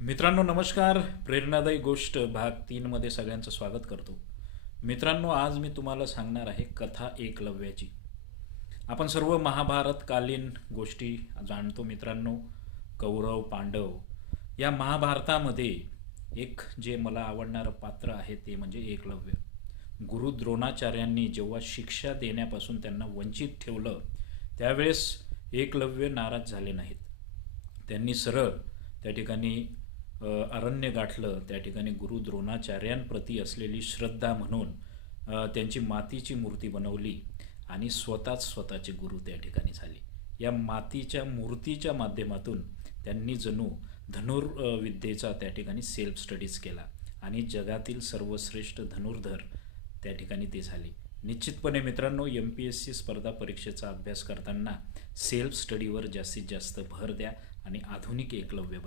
मित्रांनो नमस्कार. प्रेरणादायी गोष्ट भाग 3 मध्ये सगळ्यांचं स्वागत करतो. मित्रांनो, आज मी तुम्हाला सांगणार आहे कथा एकलव्याची. आपण सर्व महाभारतकालीन गोष्टी जाणतो मित्रांनो. कौरव पांडव या महाभारतामध्ये एक जे मला आवडणारं पात्र आहे ते म्हणजे एकलव्य. गुरु द्रोणाचार्यांनी जेव्हा शिक्षा देण्यापासून त्यांना वंचित ठेवलं त्यावेळेस एकलव्य नाराज झाले नाहीत. त्यांनी सरळ त्या ठिकाणी अरण्य गाठलं. त्या ठिकाणी गुरु द्रोणाचार्यांप्रती असलेली श्रद्धा म्हणून त्यांची मातीची मूर्ती बनवली आणि स्वतःच स्वतःचे गुरु त्या ठिकाणी झाले. या मातीच्या मूर्तीच्या माध्यमातून त्यांनी जणू धनुर्विद्येचा त्या ठिकाणी सेल्फ स्टडीज केला आणि जगातील सर्वश्रेष्ठ धनुर्धर त्या ठिकाणी ते झाले. निश्चितपणे मित्रांनो, MPSC स्पर्धा परीक्षेचा अभ्यास करताना सेल्फ स्टडीवर जास्तीत जास्त भर द्या आणि आधुनिक एकलव्य